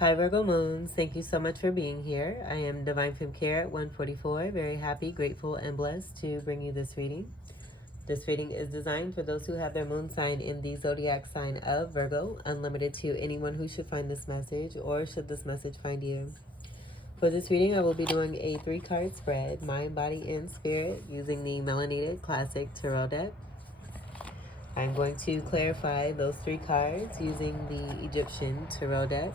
Hi Virgo Moons, thank you so much for being here. I am Divine Femme Care at 144, very happy, grateful, and blessed to bring you this reading. This reading is designed for those who have their moon sign in the zodiac sign of Virgo, unlimited to anyone who should find this message or should this message find you. For this reading, I will be doing a 3-card spread, mind, body, and spirit, using the Melanated Classic Tarot deck. I'm going to clarify those 3 cards using the Egyptian Tarot deck.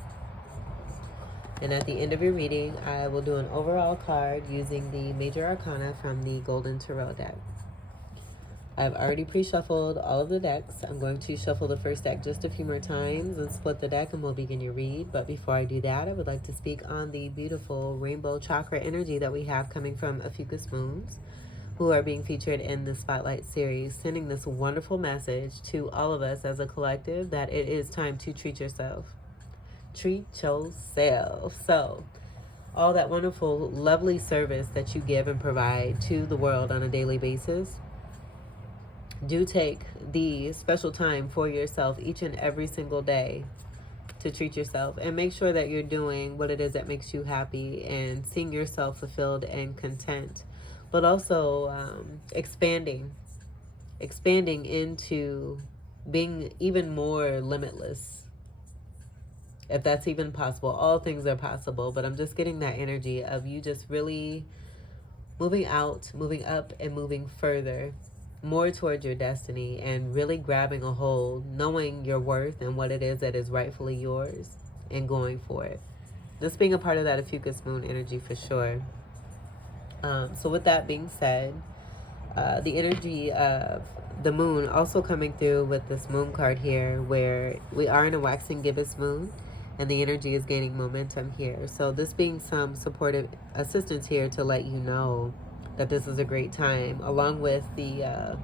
And at the end of your reading, I will do an overall card using the Major Arcana from the Golden Tarot deck. I've already pre-shuffled all of the decks. I'm going to shuffle the first deck just a few more times and split the deck, and we'll begin your read. But before I do that, I would like to speak on the beautiful rainbow chakra energy that we have coming from Ophiuchus Moons, who are being featured in the Spotlight series, sending this wonderful message to all of us as a collective that it is time to treat yourself. Treat yourself. So all that wonderful, lovely service that you give and provide to the world on a daily basis, do take the special time for yourself each and every single day to treat yourself and make sure that you're doing what it is that makes you happy and seeing yourself fulfilled and content, but also expanding into being even more limitless. If that's even possible, all things are possible, but I'm just getting that energy of you just really moving out, moving up, and moving further, more towards your destiny, and really grabbing a hold, knowing your worth and what it is that is rightfully yours, and going for it. This being a part of that Ophiuchus Moon energy for sure. So with that being said, the energy of the moon also coming through with this moon card here, where we are in a waxing gibbous moon, and the energy is gaining momentum here. So this being some supportive assistance here to let you know that this is a great time, along with the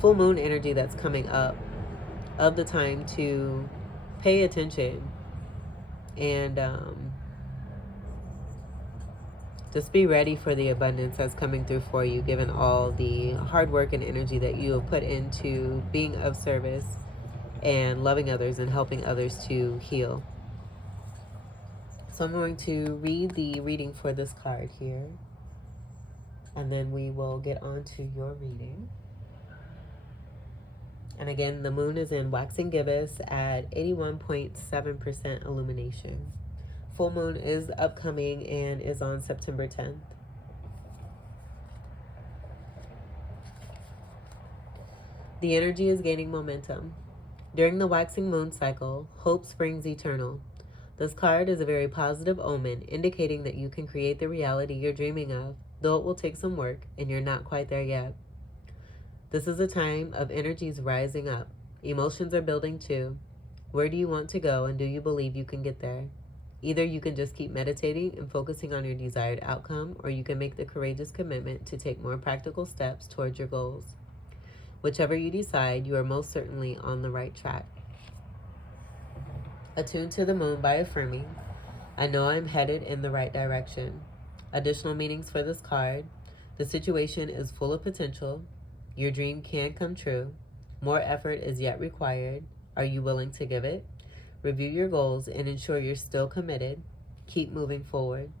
full moon energy that's coming up, of the time to pay attention and just be ready for the abundance that's coming through for you, given all the hard work and energy that you have put into being of service and loving others and helping others to heal. So I'm going to read the reading for this card here, and then we will get on to your reading. And again, the moon is in waxing gibbous at 81.7% illumination. Full moon is upcoming and is on September 10th. The energy is gaining momentum. During the waxing moon cycle, hope springs eternal. This card is a very positive omen, indicating that you can create the reality you're dreaming of, though it will take some work and you're not quite there yet. This is a time of energies rising up. Emotions are building too. Where do you want to go, and do you believe you can get there? Either you can just keep meditating and focusing on your desired outcome, or you can make the courageous commitment to take more practical steps towards your goals. Whichever you decide, you are most certainly on the right track. Attune to the moon by affirming, I know I'm headed in the right direction. Additional meanings for this card: the situation is full of potential. Your dream can come true. More effort is yet required. Are you willing to give it? Review your goals and ensure you're still committed. Keep moving forward.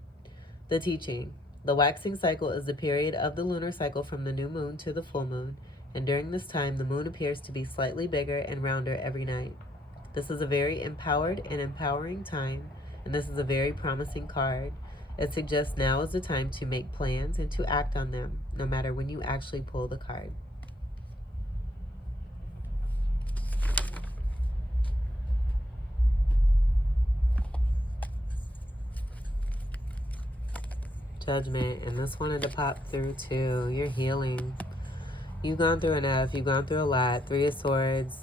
The teaching: the waxing cycle is the period of the lunar cycle from the new moon to the full moon, and during this time, the moon appears to be slightly bigger and rounder every night. This is a very empowered and empowering time, and this is a very promising card. It suggests now is the time to make plans and to act on them, no matter when you actually pull the card. Judgment, and this wanted to pop through too. You're healing. You've gone through enough. You've gone through a lot. 3 of Swords.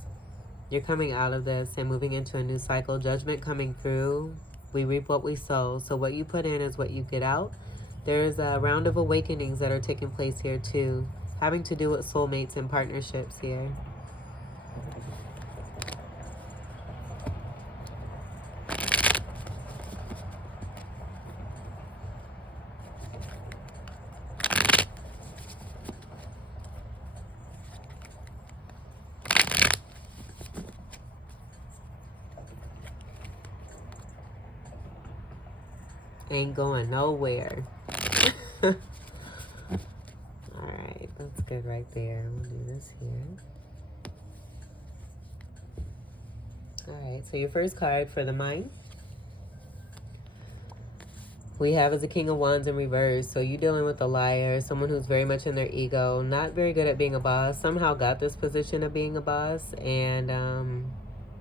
You're coming out of this and moving into a new cycle. Judgment coming through. We reap what we sow. So what you put in is what you get out. There's a round of awakenings that are taking place here too, having to do with soulmates and partnerships here. Ain't going nowhere. Alright, that's good right there. We'll do this here. Alright, so your first card for the mind we have is the King of Wands in reverse. So you dealing with a liar, someone who's very much in their ego, not very good at being a boss, somehow got this position of being a boss, and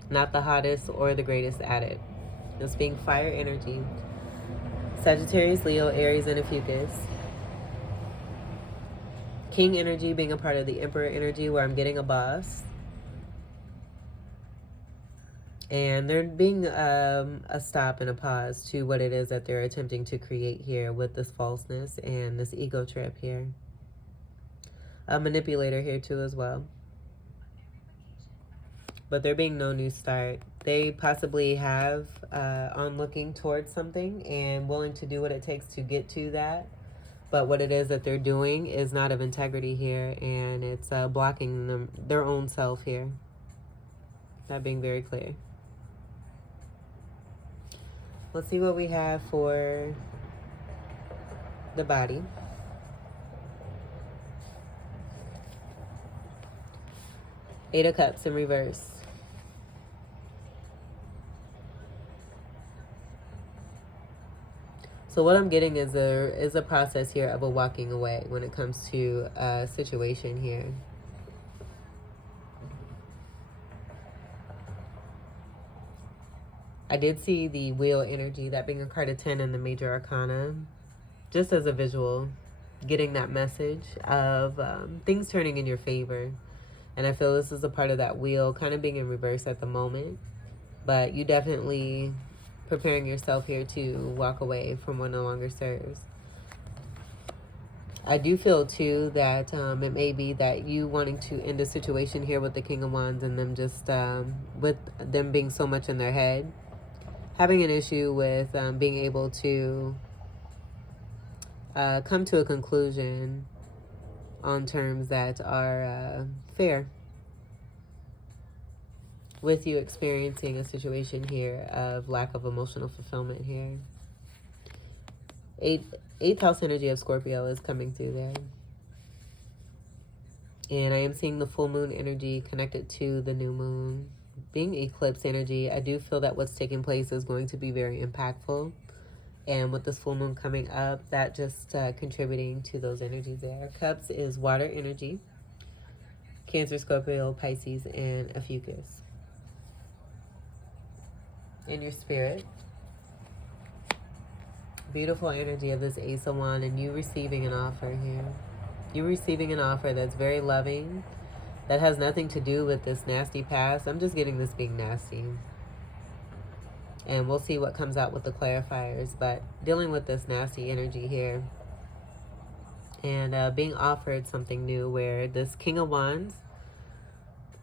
not the hottest or the greatest at it. This being fire energy. Sagittarius, Leo, Aries, and Ophiuchus. King energy being a part of the Emperor energy, where I'm getting a boss. And there being a stop and a pause to what it is that they're attempting to create here with this falseness and this ego trip here. A manipulator here too as well. But there being no new start. They possibly have on looking towards something and willing to do what it takes to get to that. But what it is that they're doing is not of integrity here, and it's blocking them, their own self here. That being very clear. Let's see what we have for the body. Eight of Cups in reverse. So what I'm getting is a process here of a walking away when it comes to a situation here. I did see the wheel energy, that being a card of 10 in the major arcana, just as a visual, getting that message of things turning in your favor. And I feel this is a part of that wheel kind of being in reverse at the moment. But you definitely preparing yourself here to walk away from what no longer serves. I do feel too that it may be that you wanting to end a situation here with the King of Wands and them just with them being so much in their head, having an issue with being able to come to a conclusion on terms that are fair, with you experiencing a situation here of lack of emotional fulfillment here. Eighth house energy of Scorpio is coming through there. And I am seeing the full moon energy connected to the new moon. Being eclipse energy, I do feel that what's taking place is going to be very impactful. And with this full moon coming up, that just contributing to those energies there. Cups is water energy. Cancer, Scorpio, Pisces, and Ophiuchus. In your spirit, beautiful energy of this Ace of Wands, and you receiving an offer here. You receiving an offer that's very loving, that has nothing to do with this nasty past. I'm just getting this being nasty. And we'll see what comes out with the clarifiers, but dealing with this nasty energy here. And being offered something new, where this King of Wands,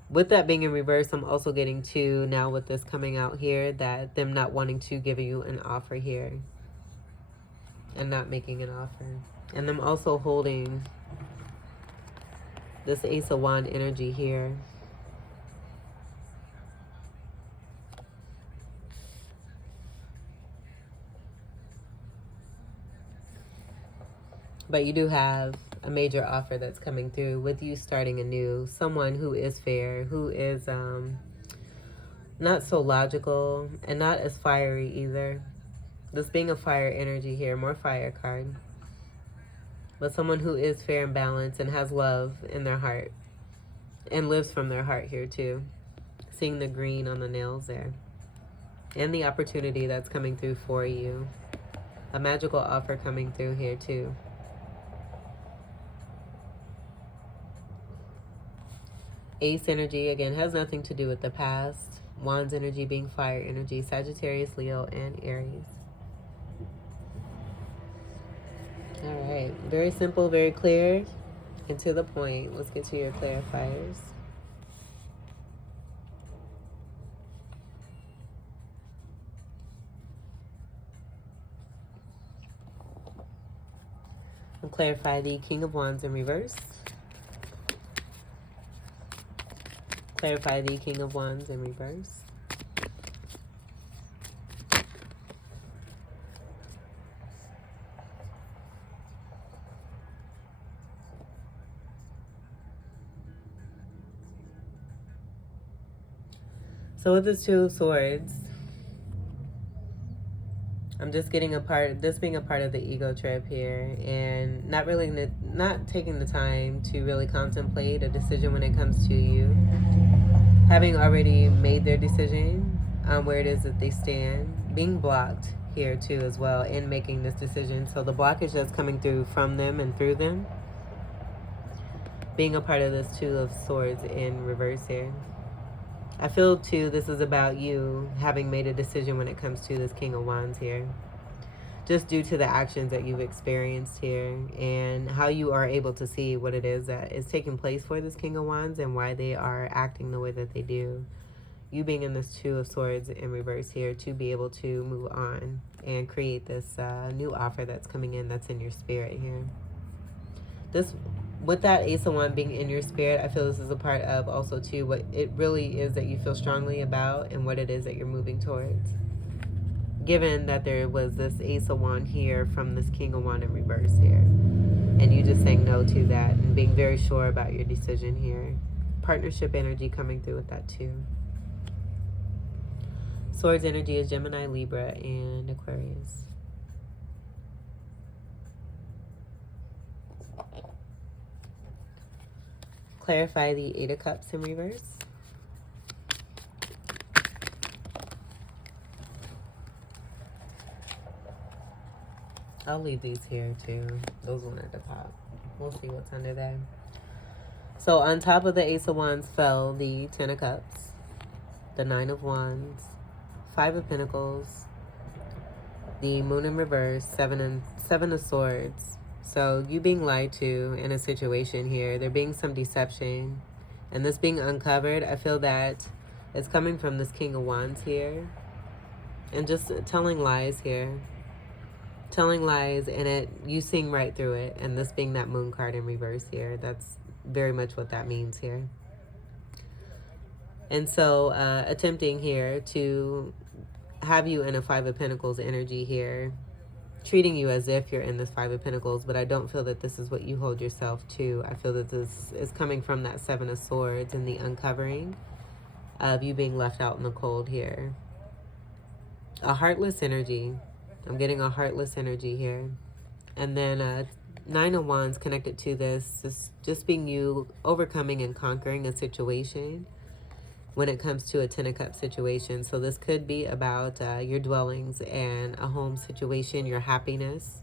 with that being in reverse, I'm also getting to now with this coming out here, that them not wanting to give you an offer here. And not making an offer. And them also holding this Ace of Wands energy here. But you do have a major offer that's coming through with you starting anew. Someone who is fair, who is not so logical and not as fiery either. This being a fire energy here, more fire card. But someone who is fair and balanced and has love in their heart. And lives from their heart here too. Seeing the green on the nails there. And the opportunity that's coming through for you. A magical offer coming through here too. Ace energy, again, has nothing to do with the past. Wands energy being fire energy. Sagittarius, Leo, and Aries. All right. Very simple, very clear, and to the point. Let's get to your clarifiers. We'll clarify the King of Wands in reverse. Clarify the King of Wands in reverse. So with this Two of Swords, I'm just getting this being a part of the ego trip here, and not taking the time to really contemplate a decision when it comes to you. Having already made their decision on where it is that they stand, being blocked here too as well in making this decision. So the block is just coming through from them and through them. Being a part of this Two of Swords in reverse here. I feel too this is about you having made a decision when it comes to this King of Wands here. Just due to the actions that you've experienced here and how you are able to see what it is that is taking place for this King of Wands and why they are acting the way that they do. You being in this Two of Swords in reverse here to be able to move on and create this new offer that's coming in that's in your spirit here. With that Ace of Wands being in your spirit, I feel this is a part of also too what it really is that you feel strongly about and what it is that you're moving towards. Given that there was this Ace of Wands here from this King of Wands in reverse here, and you just saying no to that and being very sure about your decision here. Partnership energy coming through with that too. Swords energy is Gemini, Libra, and Aquarius. Clarify the Eight of Cups in reverse. I'll leave these here too. Those one at the top. We'll see what's under there. So on top of the Ace of Wands fell the Ten of Cups, the Nine of Wands, Five of Pentacles, the Moon in reverse, Seven of Swords. So you being lied to in a situation here, there being some deception, and this being uncovered, I feel that it's coming from this King of Wands here, and just telling lies here. Telling lies and you seeing right through it, and this being that Moon card in reverse here, that's very much what that means here. And so attempting here to have you in a Five of Pentacles energy here, treating you as if you're in this Five of Pentacles, but I don't feel that this is what you hold yourself to. I feel that this is coming from that Seven of Swords and the uncovering of you being left out in the cold here. A heartless energy. I'm getting a heartless energy here. And then Nine of Wands connected to this, just being you overcoming and conquering a situation when it comes to a Ten of Cups situation. So this could be about your dwellings and a home situation, your happiness.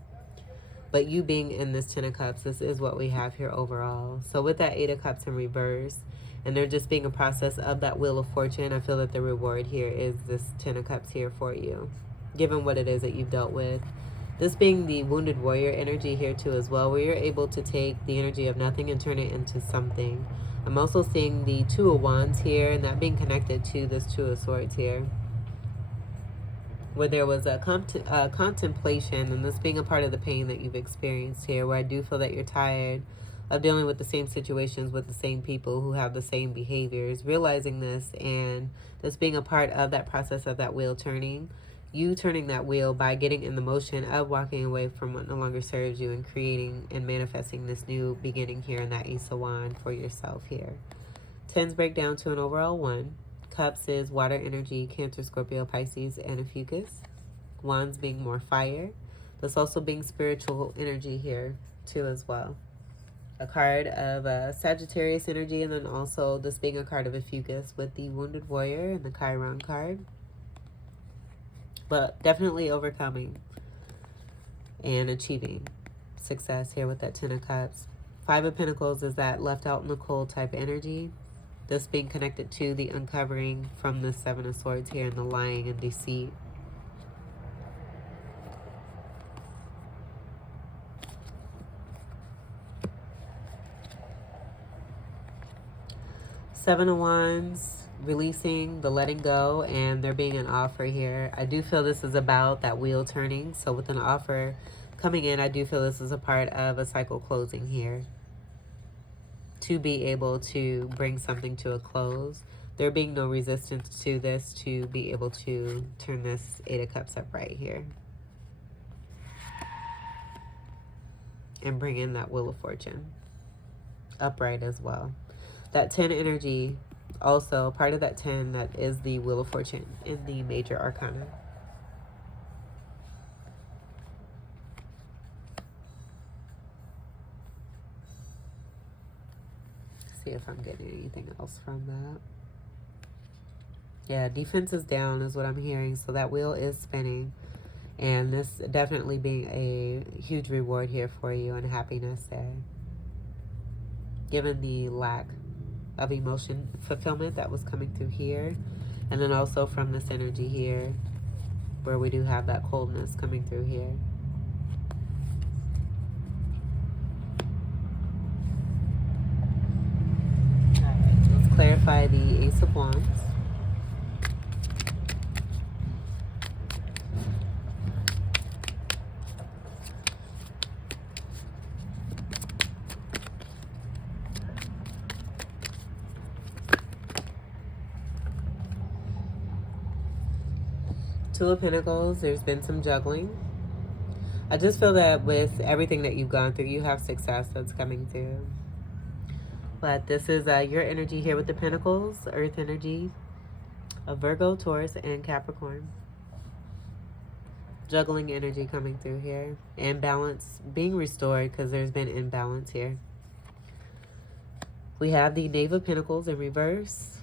But you being in this Ten of Cups, this is what we have here overall. So with that Eight of Cups in reverse, and there just being a process of that Wheel of Fortune, I feel that the reward here is this Ten of Cups here for you, given what it is that you've dealt with. This being the Wounded Warrior energy here too as well, where you're able to take the energy of nothing and turn it into something. I'm also seeing the Two of Wands here, and that being connected to this Two of Swords here, where there was a contemplation, and this being a part of the pain that you've experienced here, where I do feel that you're tired of dealing with the same situations with the same people who have the same behaviors, realizing this, and this being a part of that process of that wheel turning. You turning that wheel by getting in the motion of walking away from what no longer serves you and creating and manifesting this new beginning here in that Ace of Wands for yourself here. Tens break down to an overall 1. Cups is water energy, Cancer, Scorpio, Pisces, and Ophiuchus. Wands being more fire. This also being spiritual energy here too as well. A card of Sagittarius energy, and then also this being a card of Ophiuchus with the Wounded Warrior and the Chiron card. But definitely overcoming and achieving success here with that Ten of Cups. Five of Pentacles is that left out in the cold type energy. This being connected to the uncovering from the Seven of Swords here and the lying and deceit. Seven of Wands, releasing, the letting go, and there being an offer here. I do feel this is about that wheel turning. So with an offer coming in, I do feel this is a part of a cycle closing here. To be able to bring something to a close. There being no resistance to this, to be able to turn this Eight of Cups upright here. And bring in that Wheel of Fortune upright as well. That 10 energy also part of that 10, that is the Wheel of Fortune in the major arcana. See if I'm getting anything else from that. Yeah, defense is down is what I'm hearing. So that wheel is spinning. And this definitely being a huge reward here for you and happiness there. Given the lack of emotion fulfillment that was coming through here. And then also from this energy here, where we do have that coldness coming through here. All right, let's clarify the Ace of Wands. Two of Pentacles, there's been some juggling. I just feel that with everything that you've gone through, you have success that's coming through. But this is your energy here with the Pentacles, Earth energy of Virgo, Taurus, and Capricorn. Juggling energy coming through here. And balance being restored because there's been imbalance here. We have the Knave of Pentacles in reverse.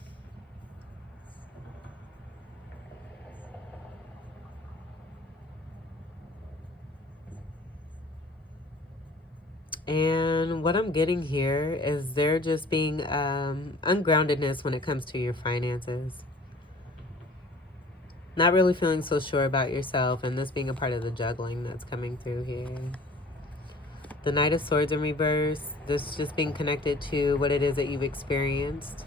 And what I'm getting here is there just being ungroundedness when it comes to your finances. Not really feeling so sure about yourself, and this being a part of the juggling that's coming through here. The Knight of Swords in reverse. This just being connected to what it is that you've experienced.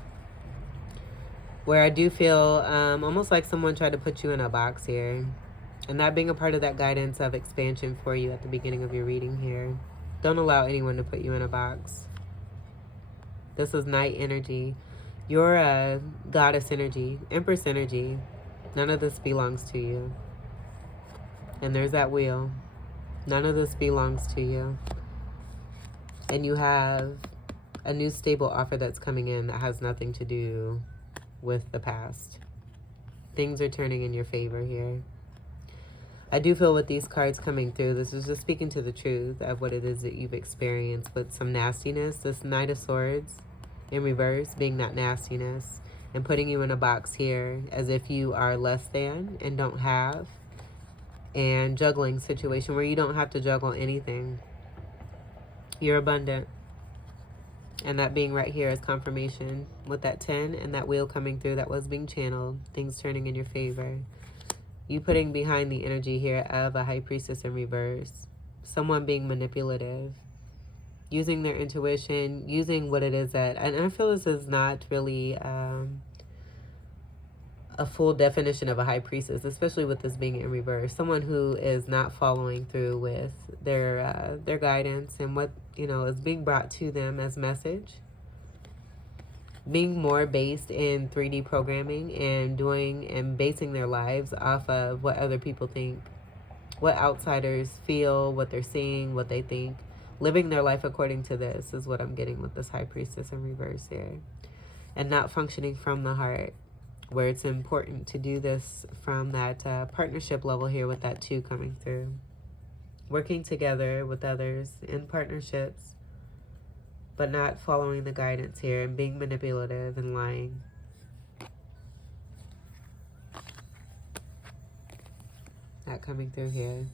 Where I do feel almost like someone tried to put you in a box here. And that being a part of that guidance of expansion for you at the beginning of your reading here. Don't allow anyone to put you in a box. This is Knight energy. You're a goddess energy, Empress energy. None of this belongs to you. And there's that wheel. None of this belongs to you. And you have a new stable offer that's coming in that has nothing to do with the past. Things are turning in your favor here. I do feel with these cards coming through, this is just speaking to the truth of what it is that you've experienced with some nastiness. This Knight of Swords in reverse being that nastiness and putting you in a box here as if you are less than and don't have. And juggling situation where you don't have to juggle anything. You're abundant. And that being right here is confirmation with that 10 and that wheel coming through that was being channeled. Things turning in your favor. You putting behind the energy here of a High Priestess in reverse. Someone being manipulative. Using their intuition. Using what it is that... And I feel this is not really a full definition of a High Priestess. Especially with this being in reverse. Someone who is not following through with their guidance. And what, you know, is being brought to them as message. Being more based in 3D programming and doing and basing their lives off of what other people think, what outsiders feel, what they're seeing, what they think. Living their life according to this is what I'm getting with this High Priestess in reverse here. And not functioning from the heart, where it's important to do this from that partnership level here with that 2 coming through. Working together with others in partnerships, but not following the guidance here and being manipulative and lying. That coming through here.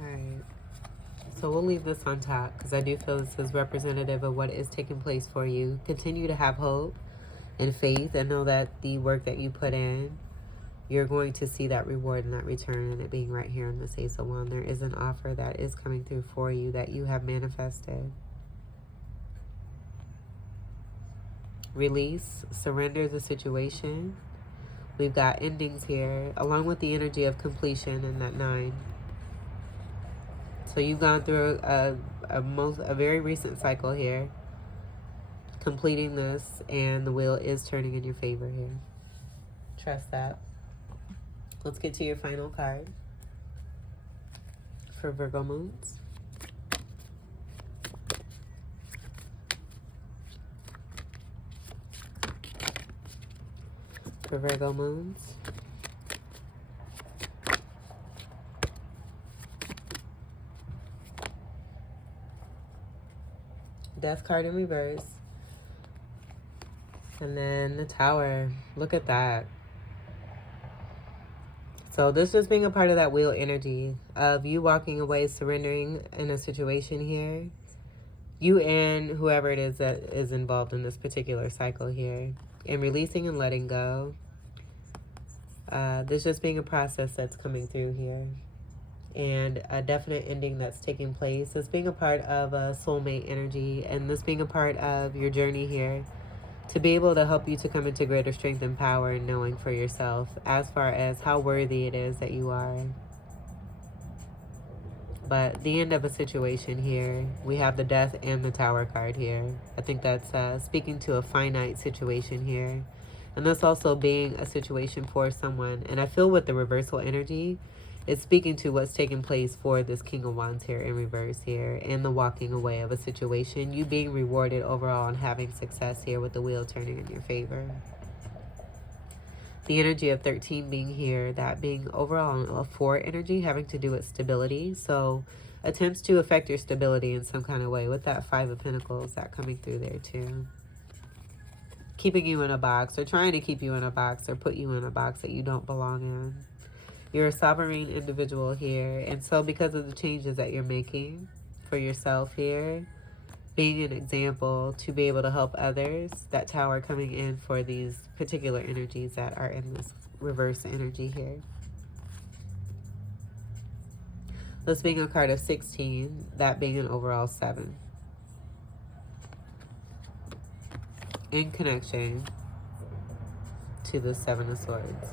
Alright. So we'll leave this on top because I do feel this is representative of what is taking place for you. Continue to have hope and faith and know that the work that you put in, you're going to see that reward and that return, and it being right here in this Ace of Wands. There is an offer that is coming through for you that you have manifested. Release, surrender the situation. We've got endings here, along with the energy of completion in that 9. So you've gone through a very recent cycle here, completing this, and the wheel is turning in your favor here. Trust that. Let's get to your final card. for Virgo moons. For Virgo moons. Death card in reverse. And then the Tower. Look at that. So this just being a part of that wheel energy of you walking away, surrendering in a situation here. You and whoever it is that is involved in this particular cycle here. And releasing and letting go. This just being a process that's coming through here. And a definite ending that's taking place. This being a part of a soulmate energy. And this being a part of your journey here. To be able to help you to come into greater strength and power and knowing for yourself as far as how worthy it is that you are. But the end of a situation here, we have the Death and the Tower card here. I think that's speaking to a finite situation here. And that's also being a situation for someone. And I feel with the reversal energy, it's speaking to what's taking place for this King of Wands here in reverse here. And the walking away of a situation. You being rewarded overall and having success here with the wheel turning in your favor. The energy of 13 being here, that being overall a 4 energy having to do with stability. So attempts to affect your stability in some kind of way with that 5 of Pentacles, that coming through there too. Keeping you in a box or trying to keep you in a box or put you in a box that you don't belong in. You're a sovereign individual here. And so because of the changes that you're making for yourself here, being an example to be able to help others, that Tower coming in for these particular energies that are in this reverse energy here. This being a card of 16, that being an overall 7. In connection to the 7 of Swords.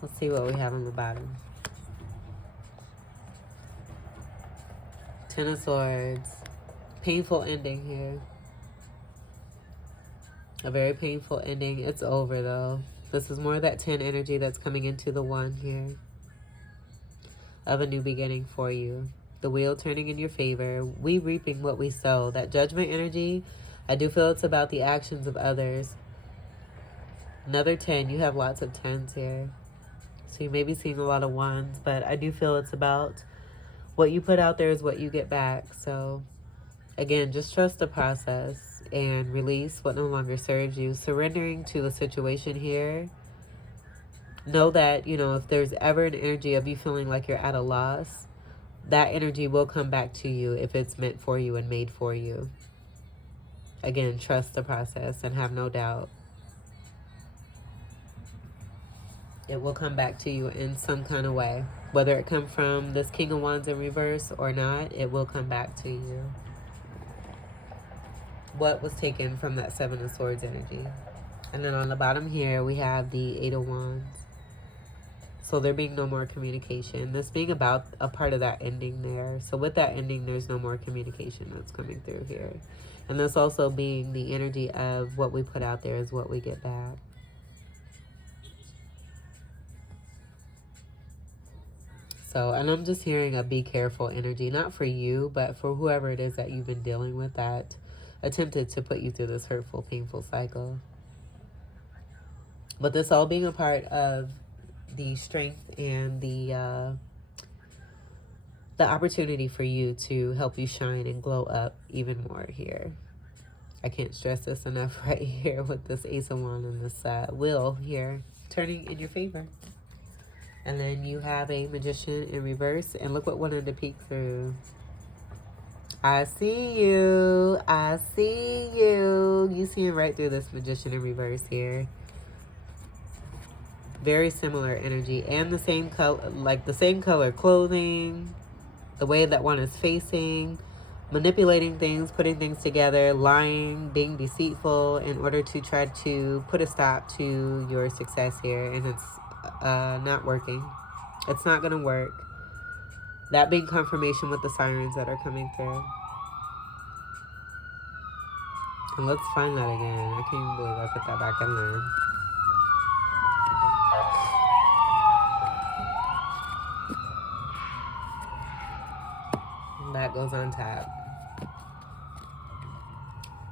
Let's see what we have on the bottom. 10 of Swords. Painful ending here. A very painful ending. It's over though. This is more of that 10 energy that's coming into the 1 here. Of a new beginning for you. The wheel turning in your favor. We reaping what we sow. That Judgment energy, I do feel it's about the actions of others. Another 10. You have lots of 10s here. So you may be seeing a lot of 1s, but I do feel it's about what you put out there is what you get back. So again, just trust the process and release what no longer serves you. Surrendering to the situation here. Know that, you know, if there's ever an energy of you feeling like you're at a loss, that energy will come back to you if it's meant for you and made for you. Again, trust the process and have no doubt. It will come back to you in some kind of way. Whether it come from this King of Wands in reverse or not, it will come back to you. What was taken from that 7 of Swords energy. And then on the bottom here, we have the 8 of Wands. So there being no more communication. This being about a part of that ending there. So with that ending, there's no more communication that's coming through here. And this also being the energy of what we put out there is what we get back. So, and I'm just hearing a be careful energy, not for you, but for whoever it is that you've been dealing with that attempted to put you through this hurtful, painful cycle. But this all being a part of the strength and the opportunity for you to help you shine and glow up even more here. I can't stress this enough right here with this Ace of Wands and this wheel here turning in your favor. And then you have a Magician in reverse. And look what wanted to peek through. I see you. I see you. You see him right through this Magician in reverse here. Very similar energy. And the same color, like the same color clothing. The way that one is facing. Manipulating things, putting things together, lying, being deceitful in order to try to put a stop to your success here. And it's not working. It's not going to work. That being confirmation with the sirens that are coming through. And let's find that again. I can't even believe I put that back in there. that goes on top.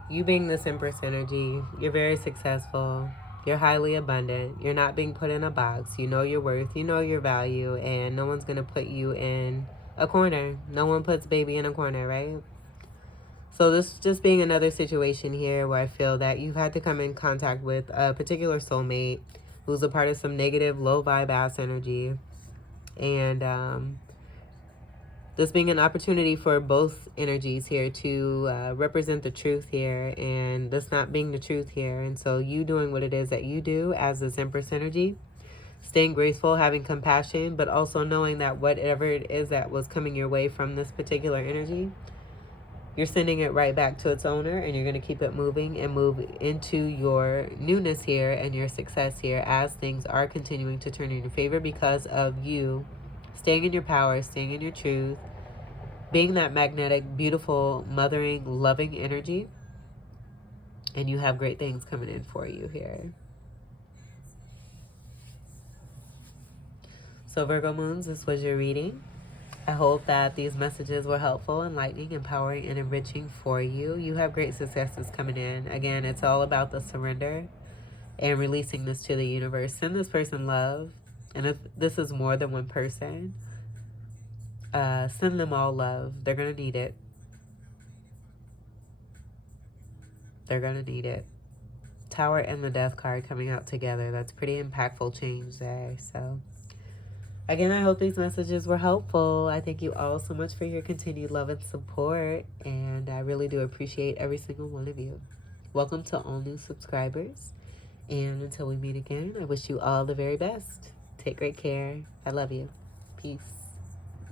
You being this Empress energy, you're very successful. You're highly abundant. You're not being put in a box. You know your worth. You know your value. And no one's going to put you in a corner. No one puts baby in a corner, right? So this just being another situation here where I feel that you've had to come in contact with a particular soulmate who's a part of some negative, low vibe ass energy. And this being an opportunity for both energies here to represent the truth here, and this not being the truth here. And so you doing what it is that you do as this Empress energy, staying graceful, having compassion, but also knowing that whatever it is that was coming your way from this particular energy, you're sending it right back to its owner, and you're going to keep it moving and move into your newness here and your success here as things are continuing to turn in your favor because of you staying in your power, staying in your truth, being that magnetic, beautiful, mothering, loving energy. And you have great things coming in for you here. So Virgo Moons, this was your reading. I hope that these messages were helpful, enlightening, empowering, and enriching for you. You have great successes coming in. Again, it's all about the surrender and releasing this to the universe. Send this person love. And if this is more than one person, send them all love. They're going to need it. They're going to need it. Tower and the Death card coming out together. That's pretty impactful change there. So again, I hope these messages were helpful. I thank you all so much for your continued love and support, and I really do appreciate every single one of you. Welcome to all new subscribers, and until we meet again, I wish you all the very best. Take great care. I love you. Peace.